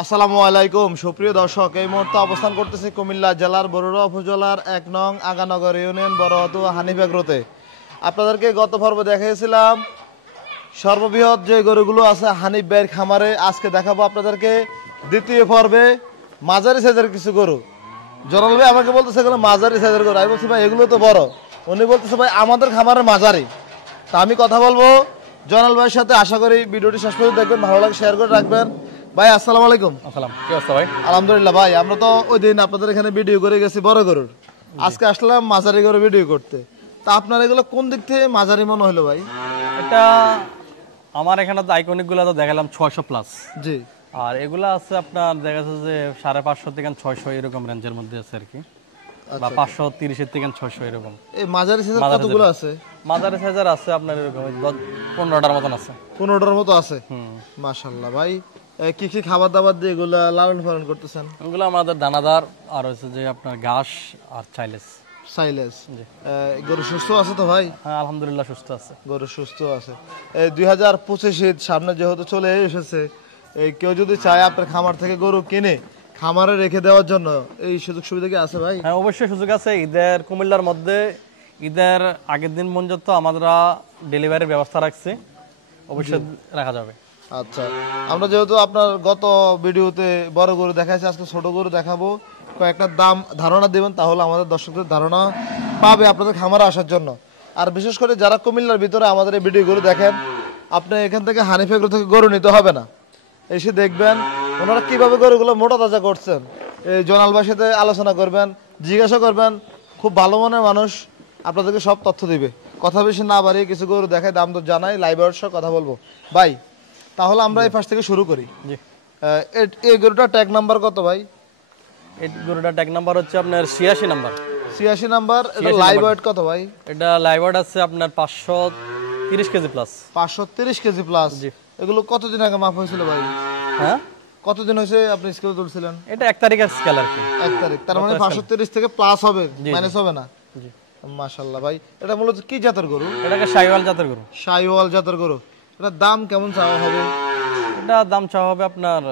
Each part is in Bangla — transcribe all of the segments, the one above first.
আসসালামু আলাইকুম সুপ্রিয় দর্শক, এই মুহূর্তে অবস্থান করতেছি কুমিল্লা জেলার বরুড়া উপজেলার ১ নং আগানগর ইউনিয়ন বড়হাতু হানিফ এগ্রোতে। আপনাদেরকে গত পর্বে দেখিয়েছিলাম সর্ববৃহৎ যে গরুগুলো আছে হানিফ ভাইয়ের খামারে। আজকে দেখাবো আপনাদেরকে দ্বিতীয় পর্বে মাঝারি সাইজের কিছু গরু। জনাল ভাই আমাকে বলতেছে এগুলো মাঝারি সাইজের গরু, আমি বলছি ভাই এগুলো তো বড়। উনি বলতেছে ভাই আমাদের খামারে মাঝারি। তা আমি কথা বলবো জনাল ভাইয়ের সাথে, আশা করি ভিডিওটি শেষ পর্যন্ত দেখবেন, ভালো লাগে শেয়ার করে রাখবেন। ভাই আসসালামু আলাইকুম। আসসালাম, কি অবস্থা ভাই? আলহামদুলিল্লাহ ভাই, আমরা তো ওই দিন আপনাদের এখানে ভিডিও করে গেছি বড় গরুর, আজকে আসলাম মাঝারি গরু ভিডিও করতে। তা আপনার এগুলো কোন দিক থেকে মাঝারি মনে হলো ভাই? এটা আমার এখানে তো আইকনিক গুলো তো দেখালাম 600 প্লাস। জি। আর এগুলা আছে আপনার দেখা যাচ্ছে যে 550 থেকে 600 এরকম রেঞ্জের মধ্যে আছে আর কি, বা 530 এর থেকে 600 এরকম। এই মাঝারি সাইজের কতগুলো আছে? মাঝারি সাইজের আছে আপনার এরকম 15টার মতন আছে। 15টার মতো আছে। মাশাআল্লাহ ভাই, কি কি খাবার দাবার দিয়ে এগুলা লালন পালন করতেছেন? এগুলো আমাদের দানাদার আর হচ্ছে যে আপনার ঘাস আর চাইলেস। সাইলেস। গরু সুস্থ আছে তো ভাই? হ্যাঁ আলহামদুলিল্লাহ সুস্থ আছে। গরু সুস্থ আছে। এই 2025 ঈদ সামনে যেহেতু চলে এসেছে, এই কেউ যদি চায় আপনার খামার থেকে গরু কিনে খামারে রেখে দেওয়ার জন্য এই সুযোগ সুবিধা কি আছে ভাই? হ্যাঁ অবশ্যই সুযোগ আছে। ঈদের কুমিল্লার মধ্যে ঈদের আগের দিন পর্যন্ত আমরা ডেলিভারির ব্যবস্থা রাখছি, অবশ্যই রাখা যাবে। আচ্ছা, আমরা যেহেতু আপনার গত ভিডিওতে বড় গরু দেখাচ্ছি, আজকে ছোট গরু দেখাবো। কয়েকটা দাম ধারণা দেবেন, তাহলে আমাদের দর্শকদের ধারণা পাবে আপনাদের খামারে আসার জন্য। আর বিশেষ করে যারা কুমিল্লার ভিতরে আমাদের এই ভিডিওগুলো দেখেন, আপনি এখান থেকে হানিফ এগ্রো থেকে গরু নিতে হবে না, এসে দেখবেন ওনারা কিভাবে গরুগুলো মোটা তাজা করছেন। এই জোনাল ভাইয়ের সাথে আলোচনা করবেন, জিজ্ঞাসা করবেন, খুব ভালো মনের মানুষ, আপনাদেরকে সব তথ্য দিবে। কথা বেশি না বাড়িয়ে কিছু গরু দেখায়, দাম দর জানাই, লাইভ সহ কথা বলবো। ভাই তাহলে আমরা এই পাশ থেকে শুরু করি। জি। এই গরুটা ট্যাগ নাম্বার কত ভাই? এই গরুটা ট্যাগ নাম্বার হচ্ছে আপনার 86 নাম্বার। 86 নাম্বার। এটা লাইভ ওয়েট কত ভাই? এটা লাইভ ওয়েট আছে আপনার 530 কেজি প্লাস। 530 KG plus. জি। এগুলো কতদিন আগে মাপ হয়েছিল ভাই? হ্যাঁ কতদিন হয়েছে আপনি স্কেল তুলছিলেন? এটা 1 তারিখের স্কেল আর কি। 1 তারিখ, তার মানে 530 থেকে প্লাস হবে, জি, মাইনাস হবে না। জি। মাশাআল্লাহ ভাই, এটা মূলত কি জাতের গরু? এটাকে শাইওয়াল জাতের গরু। শাইওয়াল জাতের গরু। এটার দাম কেমন চাওয়া হবে? এটা দাম চাওয়া হবে আপনার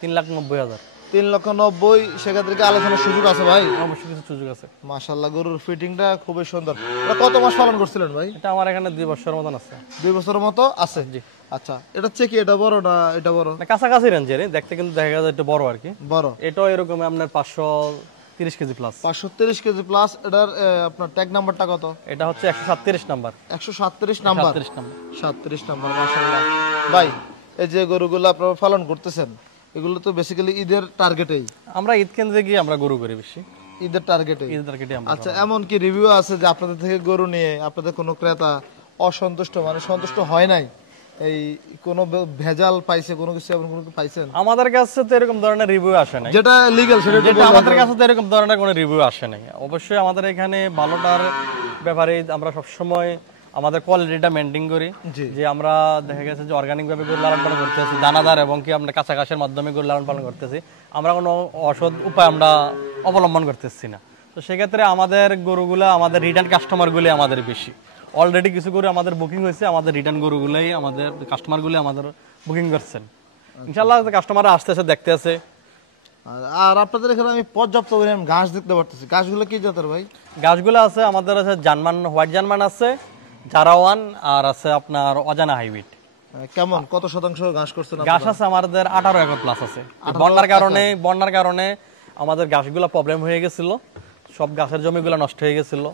3,90,000। 3,90,000। সেক্ষেত্রে কি আলোচনার সুযোগ আছে ভাই? অবশ্যই কিছু সুযোগ আছে। মাশাআল্লাহ, গরুর ফিটিংটা খুবই সুন্দর। এটা কত মাস পালন করছিলেন ভাই? এটা আমার এখানে 2 বছরের মতন আছে। 2 বছরের মতো আছে। জি। আচ্ছা, এটা চেকি এটা বড় না এটা বড়? না কাছাকাছি রেঞ্জের, দেখতে কিন্তু দেখা যায় একটু বড় আর কি। বড়। এটাও এরকম আপনার 530 কেজি প্লাস। 530 KG plus. এটার আপনার ট্যাগ নাম্বারটা কত? এটা হচ্ছে 137 নাম্বার। 137 নাম্বার। 37 নাম্বার। 37 নাম্বার। মাশাআল্লাহ ভাই, এই যে গরুগুলো আপনারা পালন করতেছেন, এগুলো তো বেসিক্যালি ঈদের টার্গেটেই। আমরা ঈদ কেন্দ্রে গিয়ে আমরা গরু করি বেশি। ঈদের টার্গেটে। ঈদের টার্গেটে আমরা। আচ্ছা, এমন কি রিভিউ আছে যে আপনাদের থেকে গরু নিয়ে আপনাদের কোনো ক্রেতা অসন্তুষ্ট, মানে সন্তুষ্ট হয় নাই? এই কোনো ভেজাল পাইছে, কোনো কিছু এমন কোনো পাইছেন? আমাদের কাছে তো এরকম ধরনের রিভিউ আসে নাই। যেটা লিগ্যাল সেটা যেটা আমাদের কাছে তো এরকম ধরনের কোনো রিভিউ আসে নাই। অবশ্যই আমাদের এখানে ভালোটার ব্যাপারে আমরা সব সময় আমাদের কোয়ালিটিটা মেইনটেইন করি। যে আমরা দেখা গেছে যে অর্গানিক ভাবে গরু লালন পালন করতেছি, দানাদার এবং কি আমরা কাঁচা ঘাসের মাধ্যমে গরু লালন পালন করতেছি, আমরা কোনো অসৎ উপায় আমরা অবলম্বন করতেছি না। তো সেক্ষেত্রে আমাদের গরুগুলো, আমাদের রিটার্ন কাস্টমারগুলি আমাদের বেশি। অলরেডি কিছু গরু আমাদের বুকিং হয়েছে, আমাদের রিটার্ন গরুগুলোই আমাদের কাস্টমারগুলি আমাদের বুকিং করছেন। ইনশাআল্লাহ কাস্টমাররা আসতেছে, দেখতে আছে। আর আপনাদের এখানে আমি পর্যাপ্ত পরিমাণ ঘাস দেখতে পারতেছি। ঘাসগুলো কি জাতের ভাই? ঘাসগুলো আছে আমাদের আছে জার্মান, হোয়াইট জার্মান আছে, জারাওয়ান, আর আছে আপনার অজানা হাইব্রিড। কেমন কত শতাংশ ঘাস করছেন? ঘাস আছে আমাদের 18 একর প্লাস আছে। বন্যার কারণে আমাদের ঘাসগুলো প্রবলেম হয়ে গেছিল, সব ঘাসের জমিগুলো নষ্ট হয়ে গেছিল।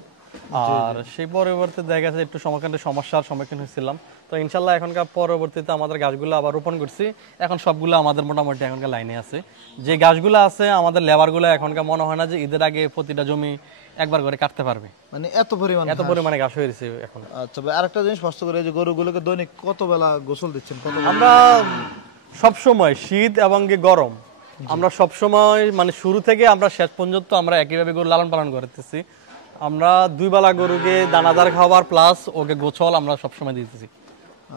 আর সেই পরবর্তীতে দেখা গেছে একটু সমস্যার সম্মুখীন হয়েছিলাম। তো ইনশাল্লাহ এখনকার পরবর্তীতে আমাদের গাছগুলো আবার রোপণ করছি। এখন সবগুলো আমাদের মোটামুটি এখনকার লাইনে আছে। যে গাছগুলো আছে আমাদের লেবারগুলো এখনকার মনে হয় না যে ঈদের আগে প্রতিটা জমি একবার করে কাটতে পারবে, মানে এত পরিমাণে ঘাস হয়ে গেছে এখন। আচ্ছা ভাই, আরেকটা জিনিস স্পষ্ট করে, যে গরুগুলোকে দৈনিক কত বেলা গোসল দিচ্ছেন? আমরা সব সময় শীত এবং গরম, আমরা সব সময় মানে শুরু থেকে আমরা শেষ পর্যন্ত আমরা একইভাবে গরু লালন পালন করতেছি। আমরা 2 বেলা গরুকে দানাদার খাবার প্লাস ওকে গোছল আমরা সবসময় দিতেছি।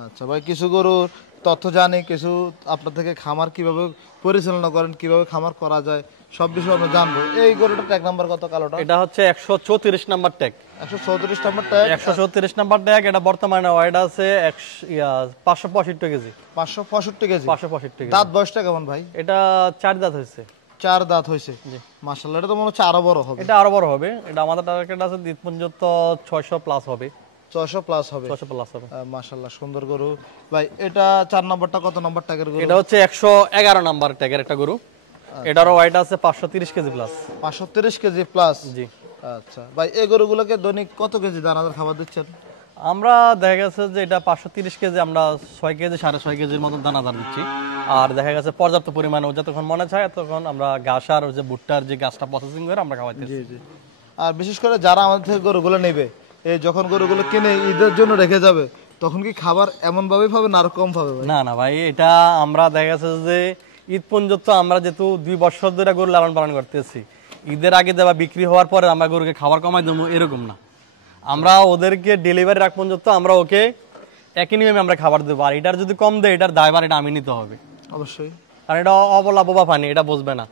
আচ্ছা ভাই, কিছু গরুর তথ্য জানি, কিছু আপনার থেকে খামার কিভাবে পরিচালনা করেন, কিভাবে খামার করা যায় সব বিষয় আমরা জানবো। এই গরুটা ট্যাগ নাম্বার কত কালোটা? এটা হচ্ছে 134 number tag. 134 number tag. 134 number tag. এটা বর্তমানে ওয়েট আছে 565 কেজি। 565 কেজি। 565 কেজি। দাঁত বয়সটা কেমন ভাই? এটা 4 দাঁত হয়েছে। 4 দাঁত হয়েছে। মাশাআল্লাহ, এটা তো মনে হচ্ছে আরো বড় হবে। এটা আরো বড় হবে। এটা আমাদের টার্গেট আছে ঈদ পর্যন্ত 600 প্লাস হবে। 600 প্লাস হবে। 600 প্লাস হবে। মাশাআল্লাহ, সুন্দর গরু ভাই। এটা 4 নাম্বারটা কত নাম্বার ট্যাগের গরু? এটা হচ্ছে 111 নাম্বার ট্যাগের একটা গরু। এটারও ওয়েট আছে 530 কেজি প্লাস। 530 KG plus. জি। আচ্ছা ভাই, এই গরুগুলোকে দৈনিক কত কেজি দানাদার খাবার দিচ্ছেন? আমরা দেখা গেছে যে এটা 530 কেজি আমরা 6 কেজি 6.5 কেজির মতো দানাদার দিচ্ছি। আর দেখা গেছে পর্যাপ্ত পরিমাণে যতক্ষণ মনে চায় তখন আমরা ঘাস আর যে ভুট্টার যে গাছটা প্রসেসিং করে আমরা খাওয়াইতেছি। জি জি। আর বিশেষ করে যারা আমাদের থেকে গরুগুলো নেবে, এই যখন গরুগুলো কিনে ঈদের জন্য রেখে যাবে, তখন কি খাবার এমন ভাবেই পাবে না আর কম পাবে ভাই? না না ভাই, এটা আমরা দেখা গেছে যে ঈদ পর্যন্ত আমরা যেহেতু 2 বছর ধরে গরু লালন পালন করতেছি, ঈদের আগে দেওয়া বিক্রি হওয়ার পরে আমরা গরুকে খাবার কমাই দেবো এরকম না। আমরা ওদেরকে ডেলিভারি রাখ পর্যন্ত আমরা ওকে একই নিয়মে আমরা খাবার দেবো। আর এটার যদি কম দেয় এটার দায়ভার এটা আমি নিতে হবে অবশ্যই, কারণ এটা অবলা বোবা পানি, এটা বুঝবে না,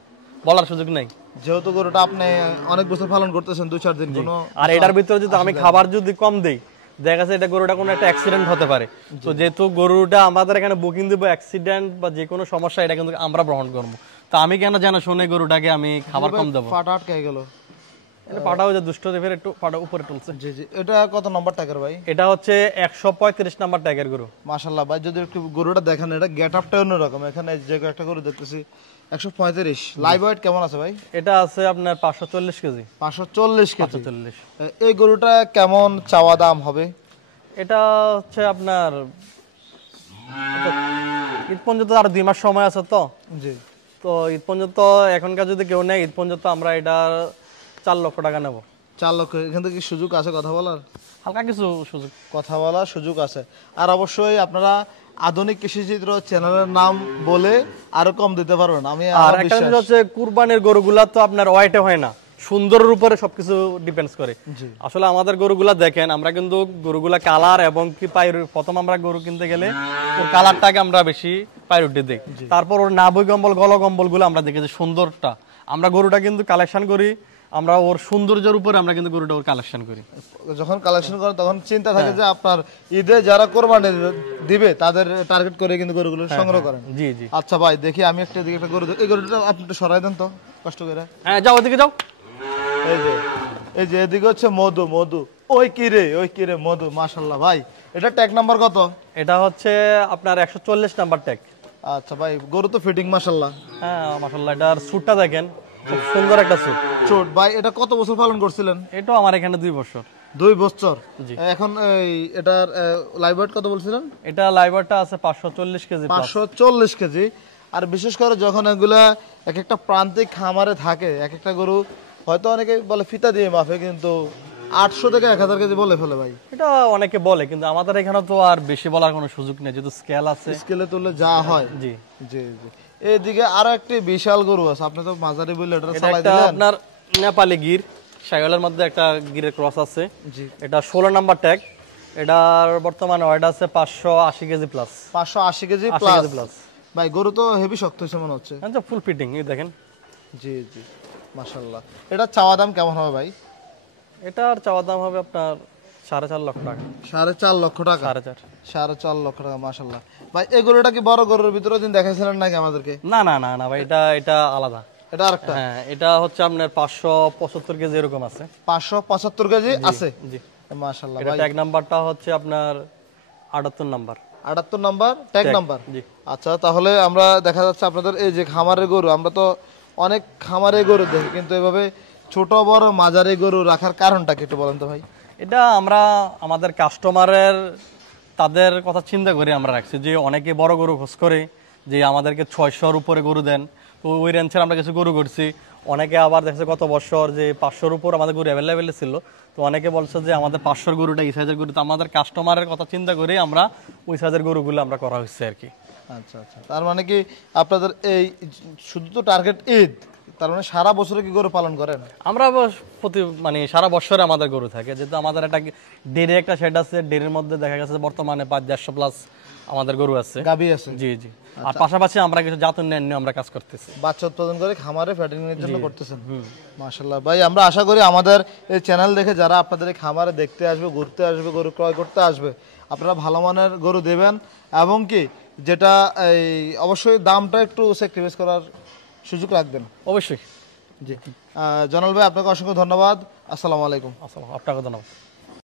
বলার সুযোগ নেই। যেহেতু গরুটা আপনি অনেক বছর পালন করতেছেন, 2-4 দিন কোনো, আর এটার ভিতরে যদি আমি খাবার যদি কম দেই, দেখা যাচ্ছে এটা গরুটা কোনো একটা অ্যাক্সিডেন্ট হতে পারে। তো যেহেতু গরুটা আমাদের এখানে বুকিং দেবো, অ্যাক্সিডেন্ট বা যে কোনো সমস্যা এটা কিন্তু আমরা গ্রহণ করবো। তো আমি কেন যেন শুনে গরুটাকে আমি খাবার কম দেবো। ফাটা আটকে গেল। এটা পাটাও যে দুষ্ট ফের একটু পাটা উপরে তুলছে। জি জি। এটা কত নম্বর ট্যাগের ভাই? এটা হচ্ছে 135 নাম্বার ট্যাগের গরু। মাশাআল্লাহ ভাই, যদি একটু গরুটা দেখেন, এটা গেট আপটা অন্যরকম। এখানে যে একটা গরু দেখতেছি 135। লাইভ ওয়েট কেমন আছে ভাই? এটা আছে আপনার 540 কেজি। 540 কেজি। 540। এই গরুটা কেমন চাওয়া দাম হবে? এটা হচ্ছে আপনার ঈদ পর্যন্ত আরো 2 মাস সময় আছে তো। জি। তো ঈদ পর্যন্ত এখনকার যদি কেউ নেয়, ঈদ পর্যন্ত আমরা এটা 4 লক্ষ টাকা নেব। 4 লক্ষ। এখান থেকে কি সুযোগ আছে কথা বলার? হালকা কিছু সুযোগ, কথা বলার সুযোগ আছে। আর অবশ্যই আপনারা আধুনিক কৃষিচিত্র চ্যানেলের নাম বলে আরো কম দিতে পারবেন। আমি আর একটা জিনিস হচ্ছে কুরবানির গরুগুলা তো আপনার ওয়াইটে হয় না, সুন্দরের উপরে সবকিছু ডিপেন্ডস করে। আসলে আমাদের গরুগুলা দেখেন, আমরা কিন্তু গরুগুলা কালার এবং কি প্রথম আমরা গরু কিনতে গেলে ওর কালারটাকে আমরা বেশি প্রায়োরিটি দিই। তারপর ওর নাভি কম্বল গলকম্বল গুলো আমরা দেখি যে সুন্দরটা, আমরা গরুটা কিন্তু কালেকশন করি, আমরা ওর সৌন্দর্যের উপরে আমরা কিন্তু গরুটা ওর কালেকশন করি। যখন কালেকশন করেন তখন চিন্তা থাকে যে আপনার ঈদে যারা কোরবানি দিবে তাদের টার্গেট করে কিন্তু গরুগুলো সংগ্রহ করেন। জি জি। আচ্ছা ভাই, দেখি আমি একটা দিকে একটা গরু, এই গরুটা আপনি একটু সরাই দেন তো কষ্ট করে। হ্যাঁ যাও ওদিকে যাও। এই যে এদিকে হচ্ছে মধু। মধু ওই কি রে মধু। মাশাআল্লাহ ভাই, এটা ট্যাগ নাম্বার কত? এটা হচ্ছে আপনার 140 নাম্বার ট্যাগ। আচ্ছা ভাই, গরু তো ফিটিং মাশাআল্লাহ। হ্যাঁ মাশাআল্লাহ, এটার সুটটা দেখেন, খুব সুন্দর একটা সুট। ছোট ভাই, এটা কত বছর পালন করছিলেন? এটা আমার এখানে 2 বছর। 2 বছর। জি। এখন এই এটার লাইভ ওয়েট কত বলছিলেন? এটা লাইভারটা আছে 540 কেজি। 540 কেজি। আর বিশেষ করে যখন এগুলা এক একটা প্রান্তিক খামারে থাকে, এক একটা গরু হয়তো অনেকে বলে ফিতা দিয়ে মাপে, কিন্তু 800 থেকে 1000 কেজি বলে ফেলে ভাই। এটা অনেকে বলে, কিন্তু আমাদের এখানে তো আর বেশি বলার কোনো সুযোগ নেই, যেহেতু স্কেল আছে। স্কেলে তুললে যা হয়। জি জি জি। এইদিকে আরো একটি বিশাল গরু আছে, আপনি তো মাঝারি বললে এটা এটা চালাই একটা দিলেন। আপনার নেপালি গির, শাইওয়ালের মধ্যে একটা গিরের ক্রস আছে। জি। এটা 16 নাম্বার ট্যাগ। এটার বর্তমানে ওয়েট আছে 580 KG plus. 580 KG 80 plus. KG plus. ভাই গরু তো হেভি শক্ত হয়েছে মনে হচ্ছে। আচ্ছা ফুল ফিটিং, এই দেখেন। জি জি। মাশাআল্লাহ। এটা চাওয়া দাম কেমন হবে ভাই? এটার চাওয়া দাম হবে আপনার 4.5 লক্ষ টাকা। 4.5 লক্ষ টাকা। 4.5। 4.5 লক্ষ টাকা। মাশাআল্লাহ ভাই, এই গরুটা কি বড় গরুর ভিতরে দিন দেখাইছিলেন নাকি আমাদেরকে? না না না না ভাই, এটা আলাদা। এটা আরেকটা। হ্যাঁ, এটা হচ্ছে আপনার 575 কেজি এরকম আছে। 575 কেজি আছে। জি। মাশাআল্লাহ এটা ভাই। ট্যাগ নাম্বারটা হচ্ছে আপনার 78 নাম্বার। 78 number tag number. জি। আচ্ছা, তাহলে আমরা দেখা যাচ্ছে আপনাদের এই যে খামারের গরু, আমরা তো অনেক খামারে গরু দেখি, কিন্তু এভাবে ছোট বড় মাঝারি গরু রাখার কারণটা কি একটু বলেন তো ভাই? এটা আমরা আমাদের কাস্টমারের তাদের কথা চিন্তা করে আমরা রাখছি, যে অনেকে বড় গরু খোঁজ করে যে আমাদেরকে 600-র উপরে গরু দেন, তো ওই রেঞ্জের আমরা কিছু গরু করছি। অনেকে আবার দেখছে গত বছর যে 500-র উপর আমাদের গরু অ্যাভেলেবেল ছিল, তো অনেকে বলছে যে আমাদের 500-র গরুটা এই সাইজের গরু। তো আমাদের কাস্টমারের কথা চিন্তা করে আমরা ওই সাইজের গরুগুলো আমরা করা হচ্ছে আর কি। আচ্ছা আচ্ছা। তার মানে কি আপনাদের এই শুধু তো টার্গেট ঈদ, তার মানে সারা বছরে কি গরু পালন করেন? আমরা প্রতি মানে সারা বছরে আমাদের গরু থাকে, যেহেতু আমাদের একটা ডেরি একটা শেড আছে, ডেরির মধ্যে দেখা গেছে বর্তমানে 550 প্লাস আমাদের গরু আছে, গাভী আছে। জি জি। আর পাশাপাশি আমরা কিছু জাত উন্নয়ন আমরা কাজ করতেছি, বাচ্চা উৎপাদন করে খামারে ফ্যাটেনিং এর জন্য করতেছেন। মাশাআল্লাহ ভাই, আমরা আশা করি আমাদের এই চ্যানেল দেখে যারা আপনাদের এই খামারে দেখতে আসবে, ঘুরতে আসবে, গরু ক্রয় করতে আসবে, আপনারা ভালো মানের গরু দেবেন এবং কি যেটা এই অবশ্যই দামটা একটু স্যাক্রিফাইস করার সুযোগ রাখবেন। অবশ্যই। জি জনাল ভাই, আপনাকে অসংখ্য ধন্যবাদ। আসসালামু আলাইকুম। আসসালাম, আপনাকে ধন্যবাদ।